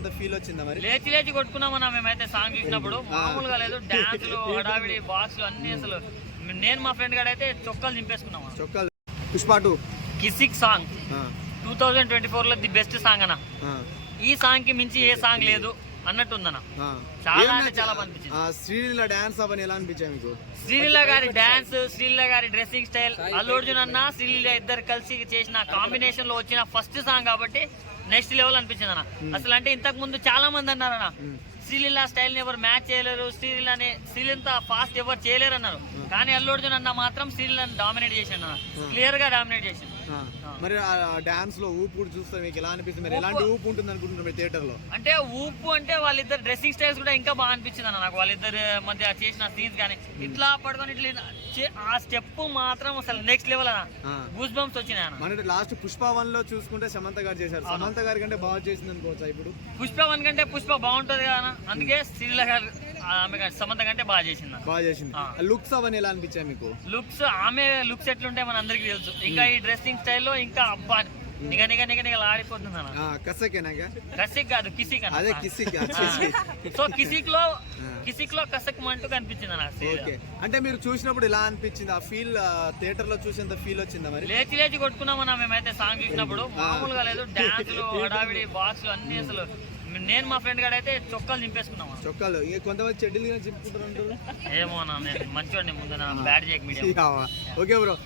చూసేంత feel వచ్చిందా మరి? లేచి లేచి కొట్టుకున్నామన్నా మేమైతే సాంగ్ చూసినప్పుడు. మామూలుగా లేదు, డాన్సులు హడావిడి బాక్సులు అన్ని అసలు. నేను మా ఫ్రెండ్ గారు అయితే చొక్కాలు దింపేసుకున్నాం. చొక్కాలు. పుష్ప 2 కిసిక్ సాంగ్ 2024 లో ది బెస్ట్ సాంగ్ అన్న. ఈ సాంగ్ కి మించి ఏ సాంగ్ లేదు అన్నట్టుందన్న. చాలా అంటే చాలా అనిపించింది. శ్రీలీల డాన్స్ అవన్నీ ఎలా అనిపించాయి మీకు? శ్రీలీల గారి డాన్స్, శ్రీలీల గారి డ్రెస్సింగ్ స్టైల్, అల్లు అర్జున్ అన్న శ్రీలీల ఇద్దరు కలిసి చేసిన కాంబినేషన్ లో వచ్చిన ఫస్ట్ సాంగ్ కాబట్టి నెక్స్ట్ లెవెల్ అనిపించింది అన్న. అసలు అంటే ఇంతకు ముందు చాలా మంది అన్నారన్న, శ్రీలీల స్టైల్ ని ఎవరు మ్యాచ్ చేయలేరు, శ్రీలీల ఫాస్ట్ ఎవరు చేయలేరు అన్నారు. కానీ అల్లు అర్జున్ అన్న మాత్రం శ్రీలీలను డామినేట్ చేసిండు, క్లియర్ గా డామినేట్ చేసిండు. మరి డాన్స్ లో ఊపు కూడా చూస్తే మీకు ఎలా అనిపిస్తుంది? మరి ఎలాంటి ఊపు ఉంటుంది అనుకుంటున్నారు థియేటర్ లో? అంటే ఊపు అంటే వాళ్ళిద్దరు డ్రెస్సింగ్ స్టైల్స్ కూడా ఇంకా బాగా అనిపించింది అన్న నాకు. వాళ్ళిద్దరు మధ్య చేసిన సీన్స్ కానీ ఇట్లా పడుకొని ఇట్లా ఆ స్టెప్ మాత్రం అసలు నెక్స్ట్ లెవెల్ అన్న. గూస్ బంప్స్ వచ్చినాయి అన్న. మన లాస్ట్ పుష్ప 1 లో చూసుకుంటే సమంత గారు చేశారు. సమంత గారి కంటే బాగా చేసింది అనుకోవచ్చా ఇప్పుడు? పుష్ప 1 కంటే పుష్ప బాగుంటది కదా, అందుకే శ్రీలీల గారు సమంత కంటే బాగా చేసింది. లుక్స్ అవన్నీ ఎలా అనిపించాయి మీకు? లుక్స్, ఆమె లుక్స్ ఎట్లుంటాయి మన అందరికి తెలుసు. ఇంకా ఈ డ్రెస్సింగ్ స్టైల్లో ఇంకా అబ్బా నిగ నిగ నిగ నిగ ఆడిపోతుంది అన్న. కసిక్ కాదు, కిసిక్ అన్న. అదే కిసిక్. సో కిసిక్ లో కసక్ అంటూ కనిపించింది అన్న. అంటే మీరు చూసినప్పుడు ఎలా అనిపించింది? ఆ ఫీల్ థియేటర్ లో చూసేంత ఫీల్ వచ్చిందా మరి? లేచి లేచి కొట్టుకున్నామన్నా మేమైతే సాంగ్ చూసినప్పుడు. మామూలుగా లేదు, డాన్సులు హడావిడి బాక్సులు అన్ని అసలు. నేను మా ఫ్రెండ్ గారు అయితే చొక్కాలు దింపేసుకున్నాము. చొక్కాలు కొంతమంది చెడ్డీలు చింపుకుంటారు. ఏమో నా మంచివాడిని ముందు బ్యాడ్ చేయక మీడియా. Okay bro.